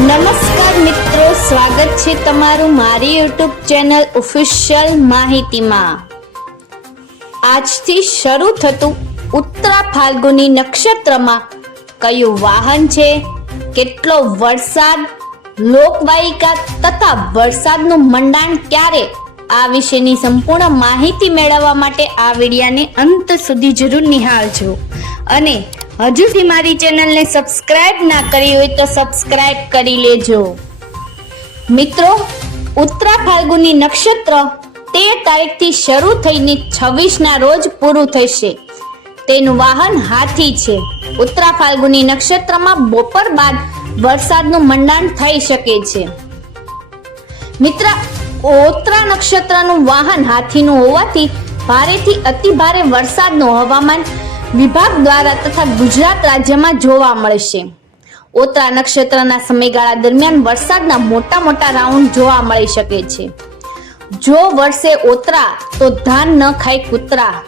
નમસ્કાર મિત્રો, સ્વાગત છે તમારું મારી યુટ્યુબ ચેનલ ઓફિશિયલ માહિતીમાં. આજથી શરૂ થતું ઉત્તરા ફાલ્ગુની નક્ષત્રમાં કયું વાહન છે, કેટલો વરસાદ લોકવાયિકા તથા વરસાદનું મંડાણ ક્યારે, આ વિશેની સંપૂર્ણ માહિતી મેળવવા માટે આ વિડિયાને અંત સુધી જરૂર નિહાળજો. અને હજુ સુધી મારી ચેનલને સબસ્ક્રાઇબ ના કરી હોય તો સબસ્ક્રાઇબ કરી લેજો. મિત્રો, ઉત્તરા ફાલ્ગુની નક્ષત્ર તેર તારીખથી શરૂ થઈને છવ્વીસના રોજ પૂરું થશે. તેનું વાહન હાથી છે. ઉત્તરા ફાલ્ગુની નક્ષત્રમાં બપોર બાદ વરસાદનું મંડાણ થઈ શકે છે. મિત્ર ઓત્રા નક્ષત્રનું વાહન હાથીનું હોવાથી ભારેથી અતિ ભારે વરસાદનું હવામાન વિભાગ દ્વારા તથા ગુજરાત રાજ્યમાં જોવા મળશે. ઓતરા નક્ષત્રના સમયગાળા દરમિયાન વરસાદના મોટા મોટા રાઉન્ડ જોવા મળી શકે છે. જો વર્ષે ઓતરા, તો ધાન ન ખાય કૂતરા.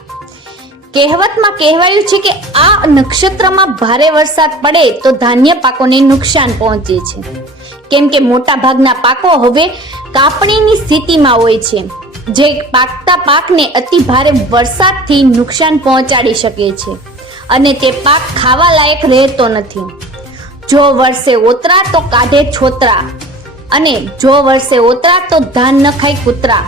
કહેવતમાં કહેવાયું છે કે આ નક્ષત્રમાં ભારે વરસાદ પડે તો ધાન્ય પાકોને નુકસાન પહોંચે છે. કેમ કે મોટા ભાગના પાકો હવે કાપણીની સ્થિતિમાં હોય છે. જે પાકતા પાકને અતિ ભારે વરસાદથી નુકસાન પહોંચાડી શકે છે અને તે પાક ખાવા લાયક રહેતો નથી. જો વર્ષે ઓતરા તો કાઢે છોતરા અને જો વર્ષે ઓતરા તો ધાન ન ખાય કૂતરા.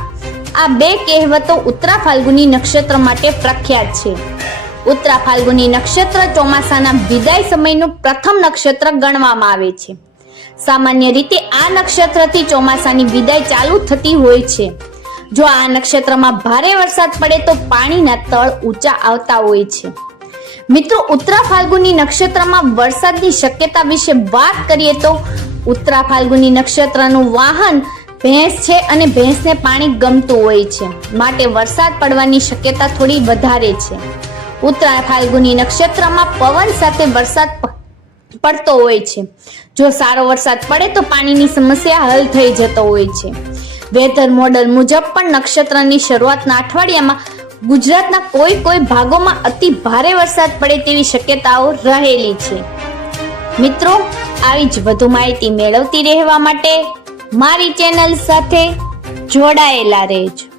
આ બે કહેવતો ઉત્તરા ફાલ્ગુની નક્ષત્ર માટે પ્રખ્યાત છે. ઉત્તરા ફાલ્ગુની નક્ષત્ર ચોમાસાના વિદાય સમયનું પ્રથમ નક્ષત્ર ગણવામાં આવે છે. સામાન્ય રીતે આ નક્ષત્રથી ચોમાસાની વિદાય ચાલુ થતી હોય છે. જો આ નક્ષત્રમાં ભારે વરસાદ પડે તો પાણીના તળ ઊંચા આવતા હોય છે. મિત્રો, ઉત્તરા ફાલ્ગુની નક્ષત્રમાં વરસાદની શક્યતા વિશે વાત કરીએ તો ઉત્તરા ફાલ્ગુની નક્ષત્રનું વાહન ભેંસ છે અને ભેંસને પાણી ગમતું હોય છે. માટે વરસાદ પડવાની શક્યતા થોડી વધારે છે. ઉત્તરા ફાલ્ગુની નક્ષત્રમાં પવન સાથે વરસાદ પડતો હોય છે. જો સારો વરસાદ પડે તો પાણીની સમસ્યા હલ થઈ જતો હોય છે. વેધર મોડલ મુજબ પણ નક્ષત્રની શરૂઆતના અઠવાડિયામાં ગુજરાતના કોઈ કોઈ ભાગોમાં અતિ ભારે વરસાદ પડે તેવી શક્યતાઓ રહેલી છે. મિત્રો, આવી જ વધુ માહિતી મેળવતી રહેવા માટે મારી ચેનલ સાથે જોડાયેલા રહેજો.